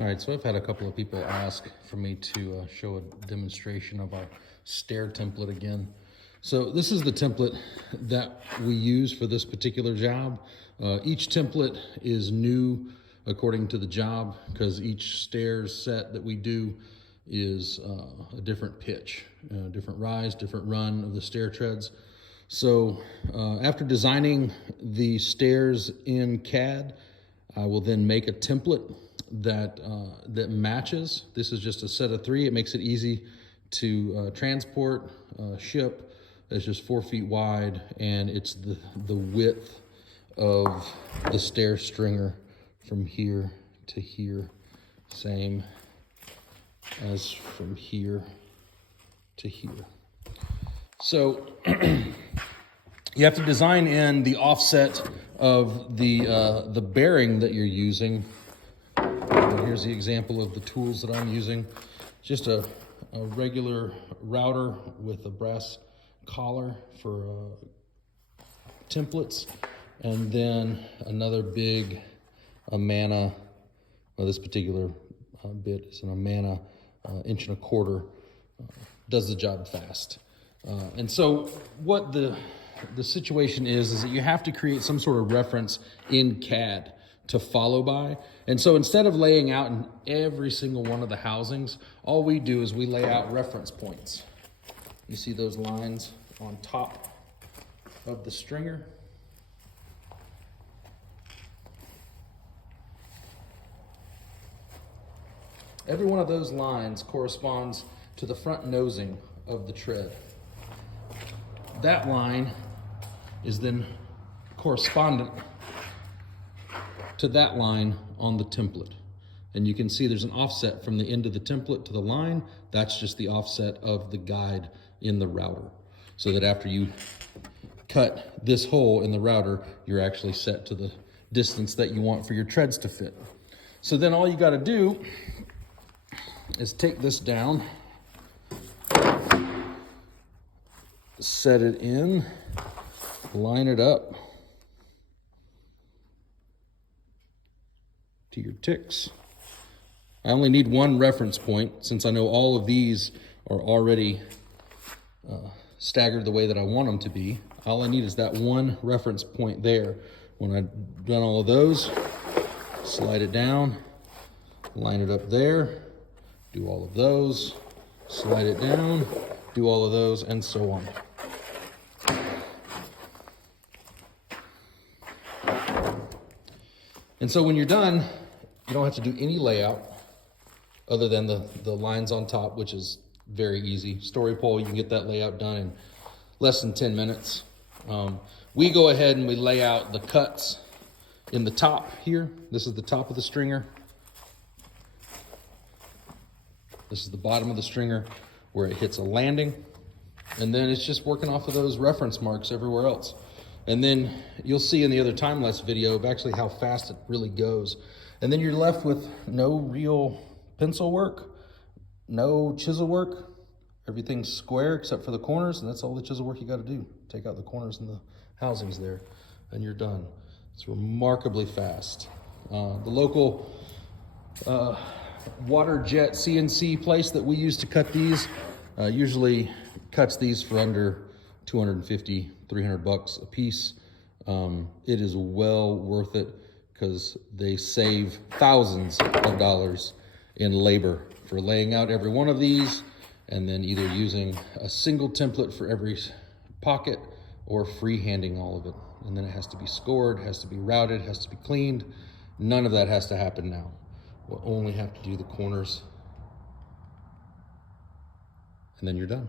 All right, so I've had a couple of people ask for me to show a demonstration of our stair template again. So this is the template that we use for this particular job. Each template is new according to the job because each stairs set that we do is a different pitch, different rise, different run of the stair treads. So after designing the stairs in CAD, I will then make a template that matches. This is just a set of 3. It makes it easy to transport, ship. It's just 4 feet wide, and it's the width of the stair stringer from here to here, same as from here to here. So you have to design in the offset of the bearing that you're using. Here's the example of the tools that I'm using. Just a regular router with a brass collar for templates, and then another big Amana. Well, this particular bit is an Amana 1.25 inch. Does the job fast. And so what the situation is that you have to create some sort of reference in CAD to follow by. And so instead of laying out in every single one of the housings, all we do is we lay out reference points. You see those lines on top of the stringer? Every one of those lines corresponds to the front nosing of the tread. That line is then correspondent to that line on the template. And you can see there's an offset from the end of the template to the line. That's just the offset of the guide in the router. So that after you cut this hole in the router, you're actually set to the distance that you want for your treads to fit. So then all you gotta do is take this down, set it in, line it up to your ticks. I only need one reference point since I know all of these are already staggered the way that I want them to be. All I need is that one reference point there. When I've done all of those, slide it down, line it up there, do all of those, slide it down, do all of those, and so on. And so when you're done, you don't have to do any layout other than the lines on top, which is very easy. Story pole, you can get that layout done in less than 10 minutes. We go ahead and we lay out the cuts in the top here. This is the top of the stringer. This is the bottom of the stringer where it hits a landing. And then it's just working off of those reference marks everywhere else. And then you'll see in the other time-lapse video of actually how fast it really goes. And then you're left with no real pencil work, no chisel work. Everything's square except for the corners, and that's all the chisel work you gotta do. Take out the corners and the housings there, and you're done. It's remarkably fast. The local water jet CNC place that we use to cut these usually cuts these for under 250, 300 bucks a piece. It is well worth it because they save thousands of dollars in labor for laying out every one of these and then either using a single template for every pocket or freehanding all of it. And then it has to be scored, has to be routed, has to be cleaned. None of that has to happen now. We'll only have to do the corners, and then you're done.